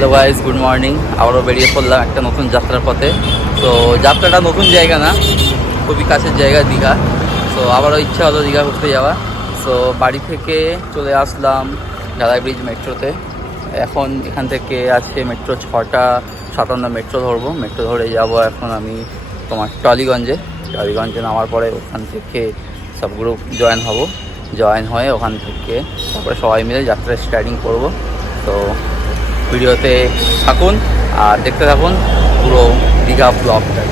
Hello guys, good morning. আবারও বেরিয়ে পড়লাম একটা নতুন যাত্রার পথে। তো যাত্রাটা নতুন জায়গা না, খুবই কাছের জায়গা দীঘা। তো আবারও ইচ্ছা হলো দীঘা ঘুরতে যাওয়া। তো বাড়ি থেকে চলে আসলাম ঢালাই ব্রিজ মেট্রোতে। এখন এখান থেকে আছে মেট্রো 6:57 মেট্রো ধরবো। মেট্রো ধরে যাব এখন আমি তোমার টলিগঞ্জে নামার পরে ওখান থেকে সব গ্রুপ জয়েন হয়ে ওখান থেকে তারপরে সবাই মিলে যাত্রা স্টার্টিং করব। তো ভিডিওতে থাকুন আর দেখতে থাকুন পুরো দীঘা ব্লগটা।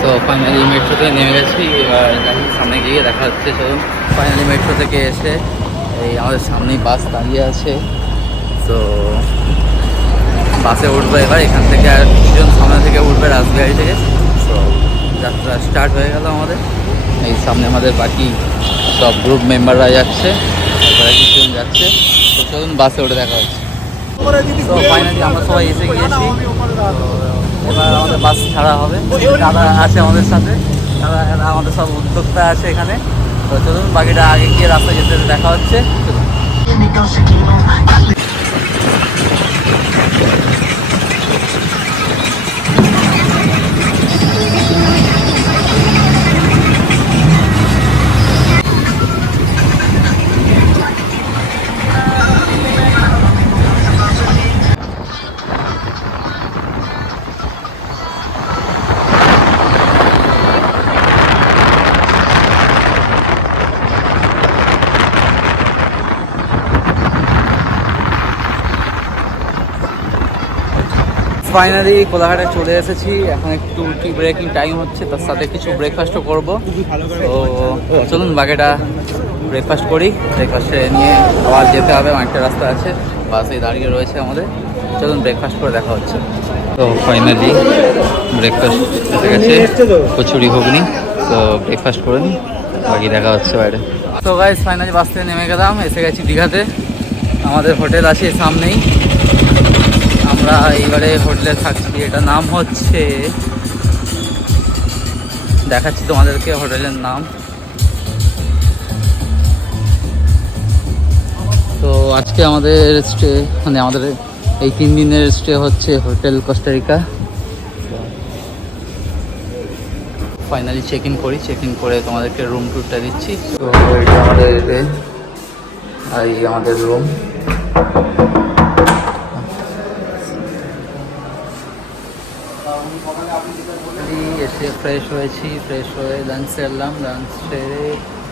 তো ফাইনালি মেট্রোতে নেমে গেছি, এবার সামনে গিয়ে দেখা হচ্ছে। চলুন, ফাইনালি মেট্রো থেকে এসে এই আমাদের সামনেই বাস দাঁড়িয়ে আছে। তো বাসে উঠবো এবার, এখান থেকে আর কিছুজন সামনে থেকে উঠবে রাজবিহারি থেকে। তো যাত্রা স্টার্ট হয়ে গেল আমাদের। এই সামনে আমাদের বাকি সব গ্রুপ মেম্বাররা যাচ্ছে, তারপরে কিছুজন যাচ্ছে। তো চলুন বাসে উঠে দেখা হচ্ছে। তো ফাইনালি আমরা সবাই এসে গিয়েছি। এবার আমাদের বাস ছাড়া হবে। দাদা আছে আমাদের সাথে, দাদা আমাদের সব উদ্যোক্তা আছে এখানে। তো চলুন বাকিটা আগে গিয়ে রাস্তায় যেতে দেখা হচ্ছে। চলুন। ফাইনালি কোলাঘাটে চলে এসেছি। এখন একটু টি ব্রেকিং টাইম হচ্ছে, তার সাথে কিছু ব্রেকফাস্টও করবো। তো চলুন বাকিটা ব্রেকফাস্ট করি। ব্রেকফাস্টে নিয়ে আবার যেতে হবে, অনেকটা রাস্তা আছে। বাসে দাঁড়িয়ে রয়েছে আমাদের। চলুন ব্রেকফাস্ট করে দেখা হচ্ছে। তো ফাইনালি ব্রেকফাস্ট এসে গেছে, কচুরি ঘুগনি। তো ব্রেকফাস্ট করে নিই, বাকি দেখা হচ্ছে বাইরে। তো গাইস ফাইনালি বাস থেকে নেমে গেলাম, এসে গেছি দীঘাতে। আমাদের হোটেল আছে সামনেই, আমরা এইবারে হোটেলে থাকছি। এটা নাম হচ্ছে, দেখাচ্ছি তোমাদেরকে হোটেলের নাম। তো আজকে আমাদের স্টে, মানে আমাদের এই 3 দিনের স্টে হচ্ছে hotel Costa Rica. Finally check in করে তোমাদেরকে রুম টুরটা দিচ্ছি। তো এটা আমাদের রুম। এসে ফ্রেশ হয়ে লাঞ্চ সেরলাম। লাঞ্চ সেরে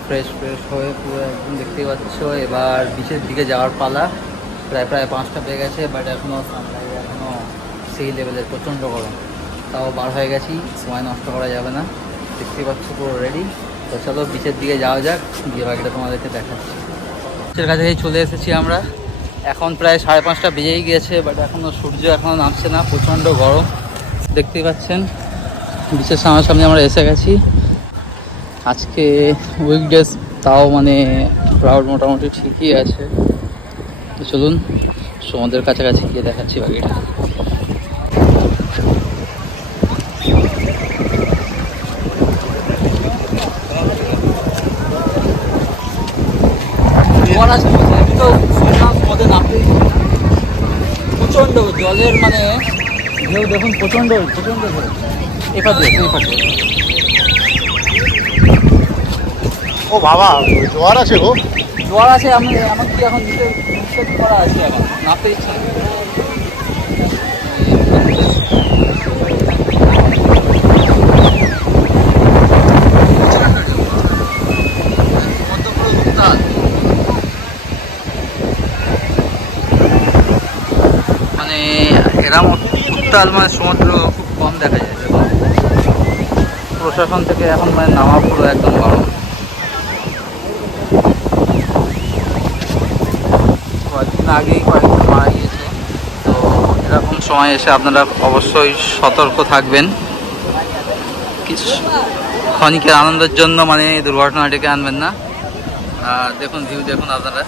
ফ্রেশ হয়ে পুরো একদম দেখতেই পাচ্ছ। এবার বিচের দিকে যাওয়ার পালা। প্রায় 5টা বেজে গেছে, বাট এখনও সেই লেভেলের প্রচণ্ড গরম। তাও বার হয়ে গেছি, সময় নষ্ট করা যাবে না। দেখতেই পাচ্ছ পুরো রেডি। তো চলো বিচের দিকে যাওয়া যাক, গিয়ে বাকিটা তোমাদেরকে দেখাচ্ছি। বিচের কাছাকাছি চলে এসেছি আমরা। এখন প্রায় 5:30 বেজেই গিয়েছে, বাট সূর্য এখনও নামছে না, প্রচণ্ড গরম। দেখতেই পাচ্ছেন বিচের সামনাসামনি আমরা এসে গেছি। আজকে উইকডেজ, তাও মানে ক্রাউড মোটামুটি ঠিকই আছে। তো চলুন সমুদ্রের কাছাকাছি গিয়ে দেখাচ্ছি বাকিটা। প্রচণ্ড জলের মানে ঢেউ দেখুন, প্রচণ্ড ঢেউ। এপাতে ও বাবা, জোয়ার আছে গো। জোয়ার আছে। আমার কি এখন নিষেধ করা আছে, এখন নামতে ইচ্ছা নেই। মানে এরম উত্তাল, মানে সমুদ্র খুব কম দেখা যায়। প্রশাসন থেকে এখন মানে নামা পুরো একদম গরম। কয়েকদিন মারা গিয়েছে। তো এরকম সময় এসে আপনারা অবশ্যই সতর্ক থাকবেন। কিছু ক্ষণিকের আনন্দের জন্য মানে দুর্ঘটনা ডেকে আনবেন না। আর দেখুন ভিউ দেখুন আপনারা।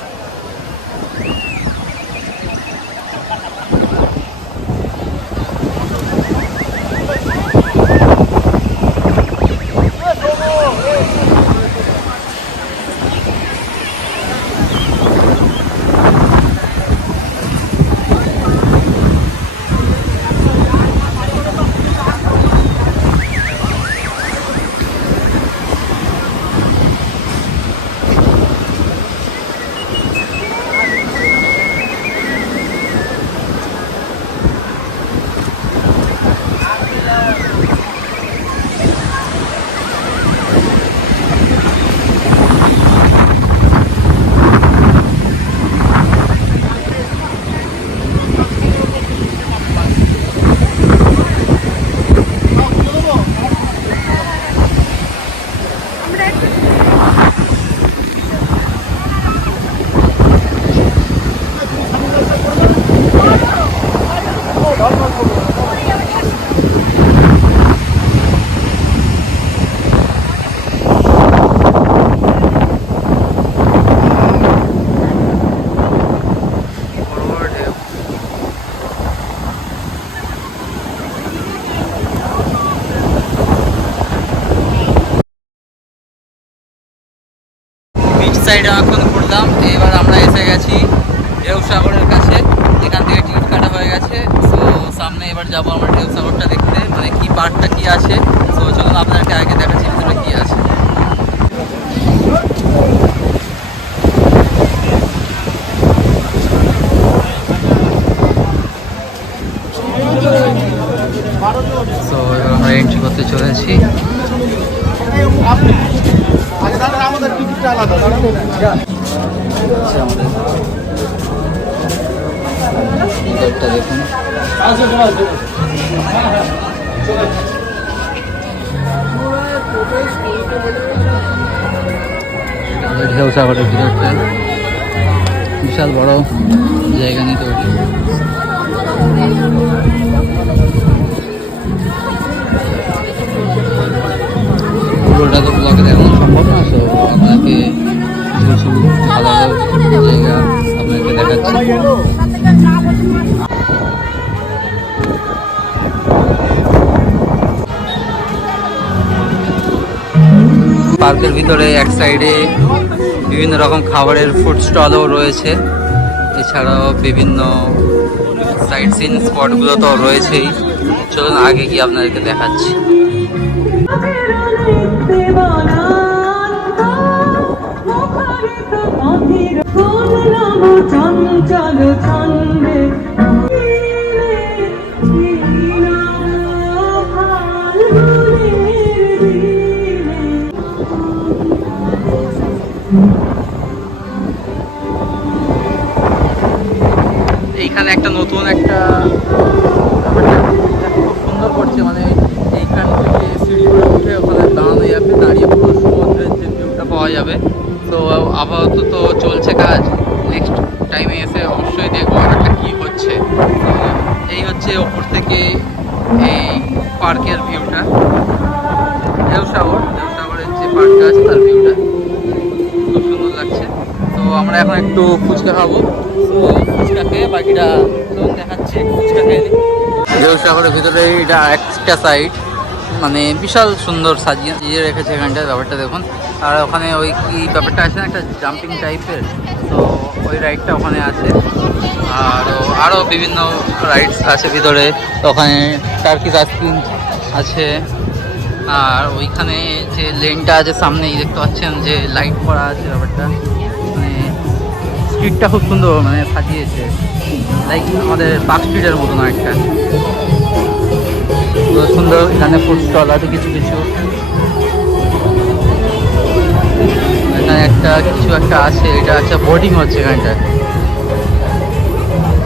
সাইডে অনেকক্ষণ ঘুরলাম, এবার আমরা এসে গেছি ঢেউ সাগরের কাছে। এখান থেকে টিকিট কাটা হয়ে গেছে। সো সামনে এবার যাবো আমরা ঢেউ সাগরটা দেখতে, মানে কি পার্কটা কি আছে। সো চলুন আপনাদেরকে আগে দেখাচ্ছি ভিতরে কি আছে। সো এবার আমরা এন্ট্রি করতে চলেছি। আগে দাদা আমাদের টিকিটটা আলাদা হচ্ছে আমাদের ভিতরটা দেখুন। ঢেউ সাগরের ভিতরটা বিশাল বড় জায়গা নিয়ে তৈরি। পুরোটা তো ব্লগে দেখানো সম্ভব না, তো আপনাকে কিছু ভালো ভালো জায়গা আপনাকে দেখাচ্ছি। পার্কের ভিতরে এক সাইডে বিভিন্ন রকম খাবারের ফুড স্টলও রয়েছে, এছাড়াও বিভিন্ন সাইট সিন স্পটগুলো তো রয়েছেই। চলুন আগে গিয়ে আপনাদেরকে দেখাচ্ছি। এইখানে একটা নতুন একটা খুব সুন্দর করছে, মানে এইখান থেকে সিঁড়ি করে উঠে ওখানে দাঁড়ানো যাবে, দাঁড়িয়ে পুরো সমুদ্রের যে ভিউটা পাওয়া যাবে। তো আপাতত তো চলছে কাজ, নেক্সট টাইমে এসে অবশ্যই দেখবো একটা কী হচ্ছে। এই হচ্ছে ওপর থেকে এই পার্কের ভিউটা, ঢেউসাগরের যে পার্কটা আছে তার ভিউটা খুব সুন্দর লাগছে। তো আমরা এখন একটু ফুচকা খাবো, তো ফুচকা খেয়ে বাকিটা দেখাচ্ছি। ফুচকা খেয়ে ঢেউসাগরের ভিতরে এটা একটা সাইড, মানে বিশাল সুন্দর সাজিয়ে রেখেছে এখানটায়, ব্যাপারটা দেখুন। আর ওখানে ওই কি ব্যাপারটা আছে না, একটা জাম্পিং টাইপের, তো ওই রাইডটা ওখানে আছে। আরও বিভিন্ন রাইডস আছে ভিতরে, ওখানে টার্কিশ আইসক্রিম আছে। আর ওইখানে যে লেনটা আছে সামনেই দেখতে পাচ্ছেন যে লাইট করা আছে, ব্যাপারটা মানে স্ট্রিটটা খুব সুন্দর মানে সাজিয়েছে, লাইক আমাদের পার্ক স্ট্রিটের মতন একটা সুন্দর। এখানে ফুড স্টল আছে কিছু কিছু, এখানে কিছু একটা আছে, এটা আচ্ছা বোটিং হচ্ছে এখানটায়।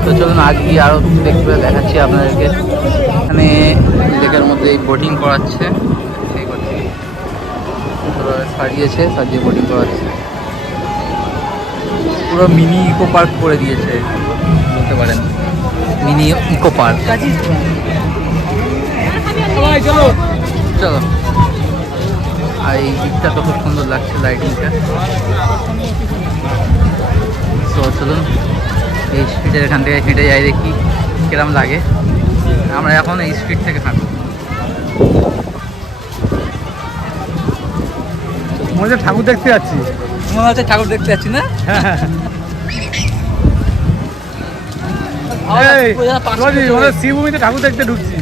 তো চলুন আজ গিয়ে আরও কিছু দেখতে দেখাচ্ছি আপনাদেরকে। এখানে লেকের মধ্যে বোটিং করাচ্ছে, সাজিয়ে বোটিং করাচ্ছে। পুরো মিনি ইকো পার্ক করে দিয়েছে বলতে পারেন, মিনি ইকো পার্ক। চলো, আর এই দিকটা তো খুব সুন্দর লাগছে লাইটিংটা। তো চলুন এই স্ট্রিটের এখান থেকে হেঁটে যাই, দেখি কিরম লাগে। আমরা এখন এই স্ট্রিট থেকে হাঁটবো। মনে হচ্ছে ঠাকুর দেখতে যাচ্ছি, মনে হচ্ছে ঠাকুর দেখতে যাচ্ছি না? শ্রীভূমিতে ঠাকুর দেখতে ঢুকছি।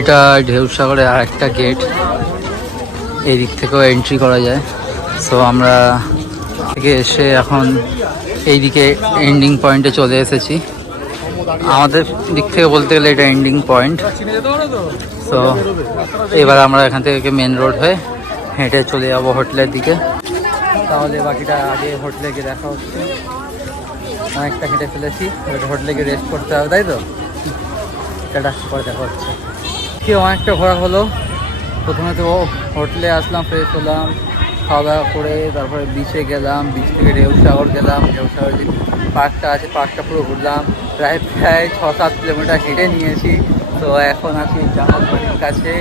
এটা ঢেউসাগরের আর একটা গেট, এই দিক থেকেও এন্ট্রি করা যায়। সো আমরা থেকে এসে এখন এইদিকে এন্ডিং পয়েন্টে চলে এসেছি। আমাদের দিক থেকে বলতে গেলে এটা এন্ডিং পয়েন্ট। সো এবার আমরা এখান থেকে মেন রোড হয়ে হেঁটে চলে যাবো হোটেলের দিকে। তাহলে বাকিটা আগে হোটেলে গিয়ে দেখা হচ্ছে। অনেকটা হেঁটে ফেলেছি, হোটেলে গিয়ে রেস্ট করতে হবে, তাই তো? এটা পরে দেখা হচ্ছে। কি অনেকটা ঘোরা হলো। প্রথমে তো হোটেলে আসলাম, ফ্রেশ হলাম, খাওয়া দাওয়া করে তারপরে বিচে গেলাম, বিচ থেকে ঢেউসাগর গেলাম। ঢেউসাগর যে পার্কটা আছে পার্কটা পুরো ঘুরলাম, প্রায় 6-7 কিলোমিটার হেঁটে নিয়েছি। তো এখন আছি জামালবাড়ির কাছে।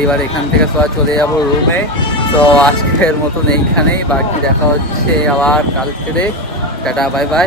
এইবার এখান থেকে চলে যাব রুমে। তো আজকের মতন এইখানেই, বাকি দেখা হচ্ছে আবার কালকে। Tata, bye bye.